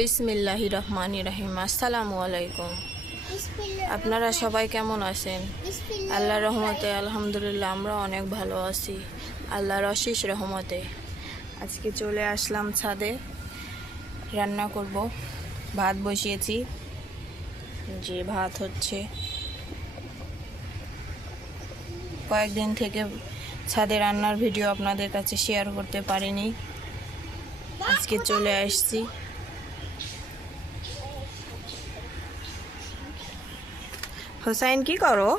বিসমিল্লাহির রহমানির রহিম। আসসালামু আলাইকুম। আপনারা সবাই কেমন আছেন? আল্লাহর রহমতে আলহামদুলিল্লাহ আমরা অনেক ভালো আছি, আল্লাহর অশেষ রহমতে। আজকে চলে আসলাম ছাদে, রান্না করব। ভাত বসিয়েছি, যে ভাত হচ্ছে। কয়েকদিন থেকে ছাদে রান্নার ভিডিও আপনাদের কাছে শেয়ার করতে পারিনি, আজকে চলে আসছি। হোসাইন কি করো?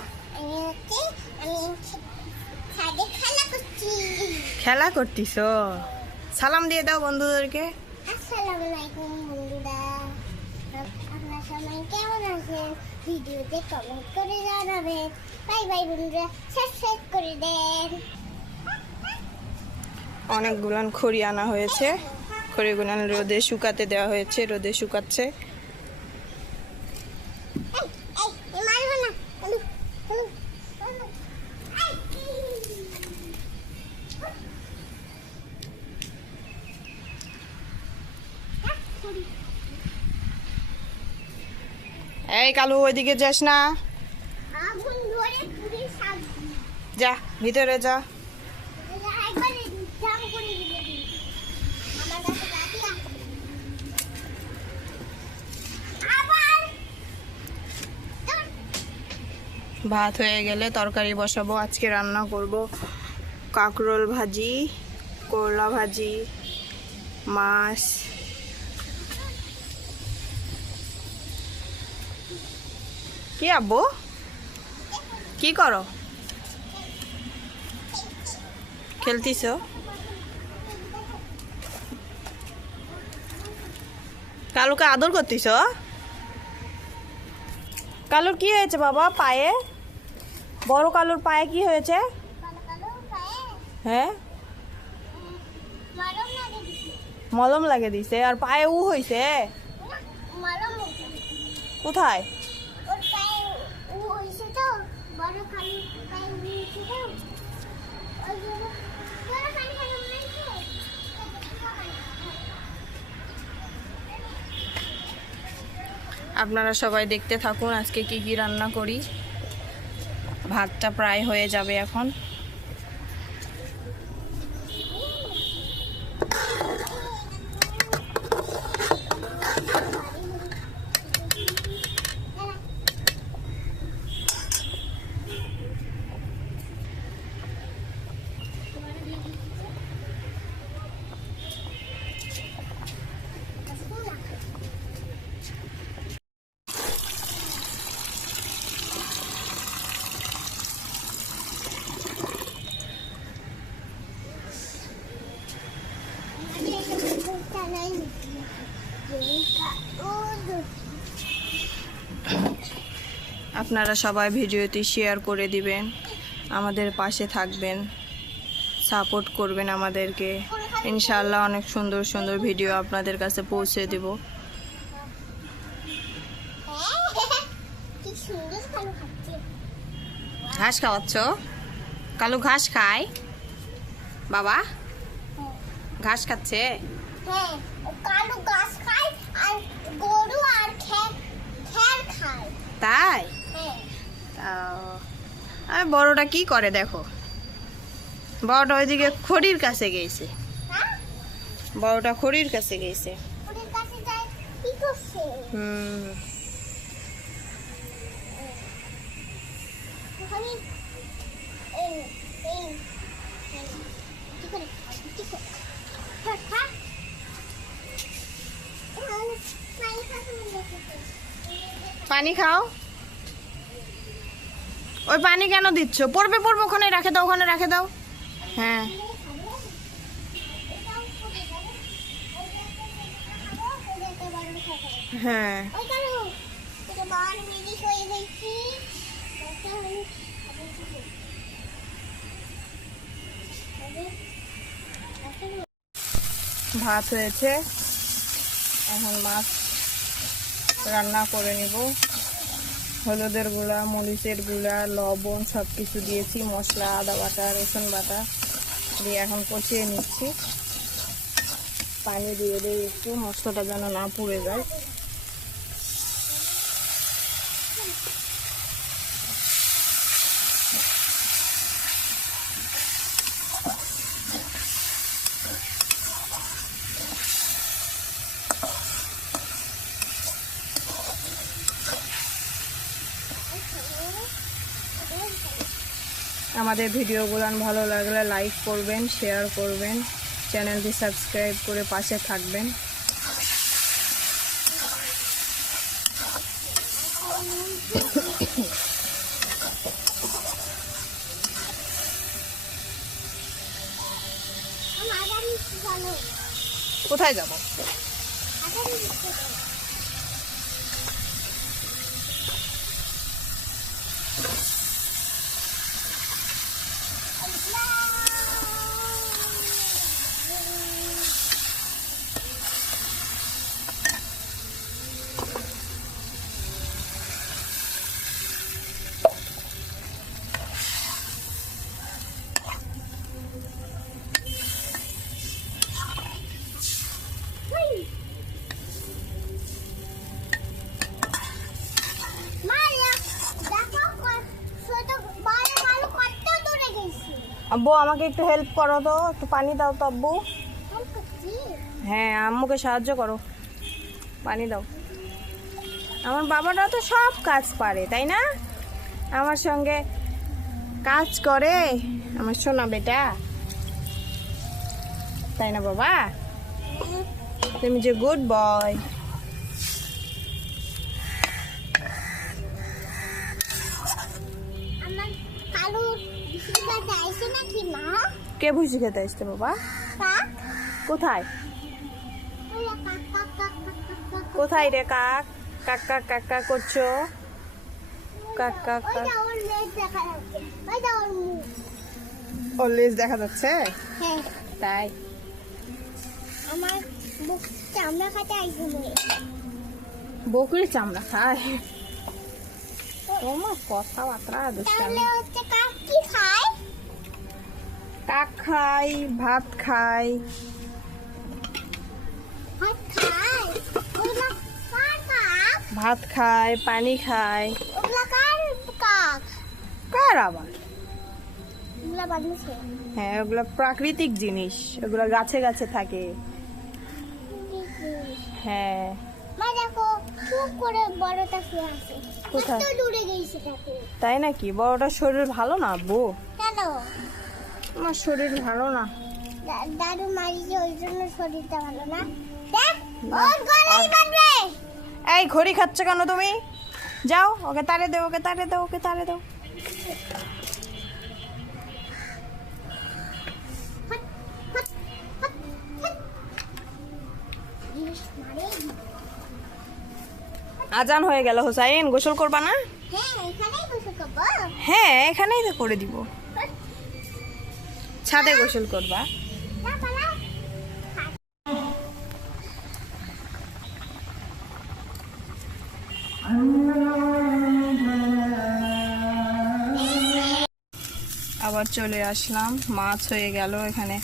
খেলা করতিস? সালাম দিয়ে দাও বন্ধুদেরকে। আসসালামু আলাইকুম বন্ধুরা, আপনারা সবাই কেমন আছেন? ভিডিওতে কমেন্ট করে জানাবেন। বাই বাই বন্ধুরা, সাবস্ক্রাইব করে দেন। অনেকগুলান খড়ি আনা হয়েছে, খড়িগুলান রোদে শুকাতে দেওয়া হয়েছে, রোদে শুকাচ্ছে। এই কালু, ওইদিকে যাস না, যা ভিতরে যা। ভাত হয়ে গেলে তরকারি বসাবো। আজকে রান্না করব কাঁকরোল ভাজি, করলা ভাজি, মাছ। কি আব্বু, কি করো? খেলতিস? কালুকে আদর করতিস? কালুর কি হয়েছে বাবা পায়ে? বড় কালুর পায়ে কি হয়েছে? হ্যাঁ, মলম লাগে দিছে। আর পায়ে উ হয়েছে কোথায়? আপনারা সবাই দেখতে থাকুন আজকে কি কি রান্না করি। ভাতটা প্রায় হয়ে যাবে এখন। আপনারা সবাই ভিডিওটি শেয়ার করে দিবেন, আমাদের পাশে থাকবেন, সাপোর্ট করবেন আমাদেরকে। ইনশাআল্লাহ অনেক সুন্দর সুন্দর ভিডিও আপনাদের কাছে পৌঁছে দেব। ঘাস খাওয়াচ্ছ? কালু ঘাস খায় বাবা? ঘাস খাচ্ছে? তাই? আর বড়টা কি করে দেখো? বড়টা ওইদিকে খড়ির কাছে গেছে, বড়টা খড়ির কাছে গেছে। পানি খাও। ওই পানি কেন দিচ্ছ? পড়বে পড়বে, ওখানে রেখে দাও, ওখানে রেখে দাও। হ্যাঁ, হ্যাঁ। ভাত হয়েছে, এখন মাছ রান্না করে নিব। হলুদের গুঁড়া, মরিচের গুঁড়া, লবণ সব কিছু দিয়েছি, মশলা, আদা বাটা, রসুন বাটা দিয়ে এখন কষিয়ে নিচ্ছি। পানি দিয়ে দিই একটু, মশলাটা যেন না পুড়ে যায়। আমাদের ভিডিওগুলো ভালো লাগলে লাইক করবেন, শেয়ার করবেন, চ্যানেলটি সাবস্ক্রাইব করে পাশে থাকবেন। কোথায় যাব? আব্বু আমাকে একটু হেল্প করো তো, একটু পানি দাও তো আব্বু। হ্যাঁ, আম্মুকে সাহায্য করো, পানি দাও। আমার বাবাটা তো সব কাজ পারে, তাই না? আমার সঙ্গে কাজ করে আমার সোনা বেটা, তাই না বাবা? তুমি যে গুড বয়। কে ভুসি খেতে আসছে বাবা? কোথায় কোথায় রে কাক? কাক কাক কাক কাক করছো? কাক কাক কাক। ওর লেজ দেখা যাচ্ছে? তাই আমার চামড়া খাতে আইছে। বকুড়ি চামড়া খায়? তোমার কথাবার্তা তাহলে হচ্ছে কাক কি খায়? কাক খাই, ভাত খাই। ভাত খায়? ওগুলা কার কাক? ভাত খায়, পানি খায়। ওগুলা কার কাক? কার আবার? ওগুলা বানিয়েছে? হ্যাঁ, ওগুলো প্রাকৃতিক জিনিস, ওগুলো গাছে গাছে থাকে। হ্যাঁ। মা দেখো খুব করে বড়টা শুয়ে আছে। কোথায়? কত দূরে গেছে দেখো। তাই নাকি? বড়টার শরীর ভালো না আব্বু? কেন? আমার শরীর ভালো না। দাদু মারিছে ওই জন্য শরীরটা ভালো না। দেখ ওর গলায় বাঁধবে। এই ঘড়ি খাচ্ছ কেন তুমি? যাও, ওকে তাড়ে দাও, ওকে তাড়ে দাও, ওকে তাড়ে দাও। আজান হয়ে গেল হোসাইন, গোসল করবা না? হ্যাঁ, এখানেই গোসল করবো। হ্যাঁ, এখানেই তো করে দিব। ছাদে গোসল করবা? না পালা। আবার চলে আসলাম, মাছ হয়ে গেল। এখানে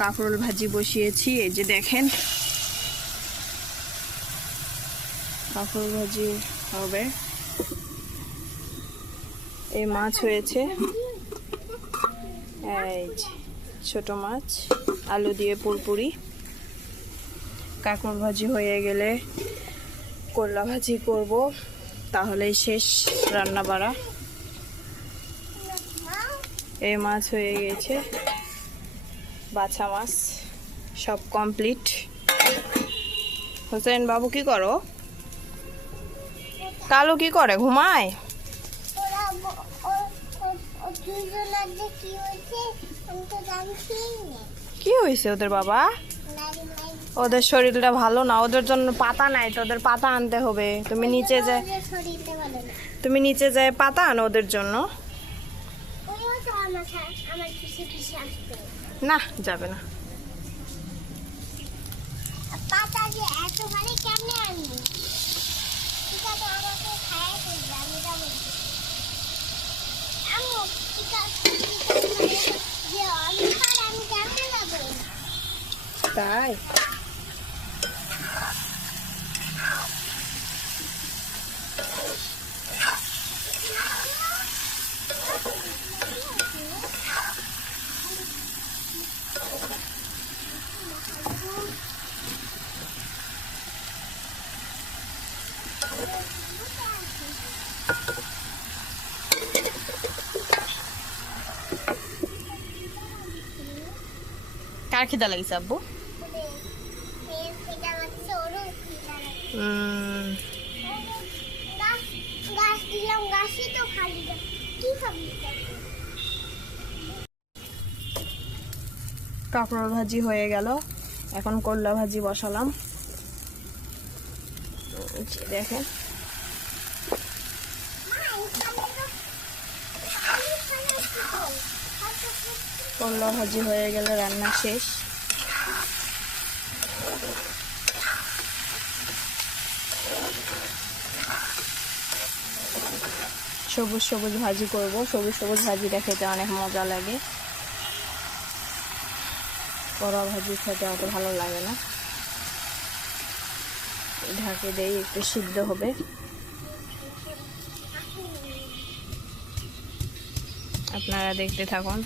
কাঁকরোল ভাজি বসিয়েছি, এই যে দেখেন কাঁকরোল ভাজি হবে। এই মাছ হয়েছে, এই যে ছোট মাছ, আলু দিয়ে পুরপুরি। কাঁকরোল ভাজি হয়ে গেলে করলা ভাজি করব, তাহলেই শেষ রান্না বাড়া। এই মাছ হয়ে গেছে, বাছা মাছ সব কমপ্লিট। হোসেন বাবু কি করো? কালু কি করে? ঘুমায়? ওরা দুজনের যে কি হয়েছে আমি তো জানছি না। কি হয়েছে ওদের বাবা? ওদের শরীরটা ভালো না, ওদের জন্য পাতা নাই তো, ওদের পাতা আনতে হবে। তুমি নিচে যায়, শরীরটা ভালো না। তুমি নিচে যায় পাতা আনো ওদের জন্য। ওইও তো আমার পিছে পিছে আসবে। না, যাবে না। পাতা যে এত ভারী কেমনে আনবি? ঠিক আছে, আমাকে খায় করবে, আমি যাবো। আম্মু ঠিক আছে, যে আমি কেমনে যাবো? তাই কার খিদা লাগিছে আব্বু? গাছ দিলাম, গাছই তো খালি কি খাবি? কাঁকরোল ভাজি হয়ে গেল, এখন করলা ভাজি বসালাম। দেখেন করলা ভাজি হয়ে গেল, রান্না শেষ। সবুজ সবুজ ভাজি করব, সবুজ সবুজ ভাজিটা খেতে অনেক মজা লাগে। কড়া ভাজি খেতে অত ভালো লাগে না। ঢাকে দেই, একটু সিদ্ধ হবে। আপনারা দেখতে থাকুন।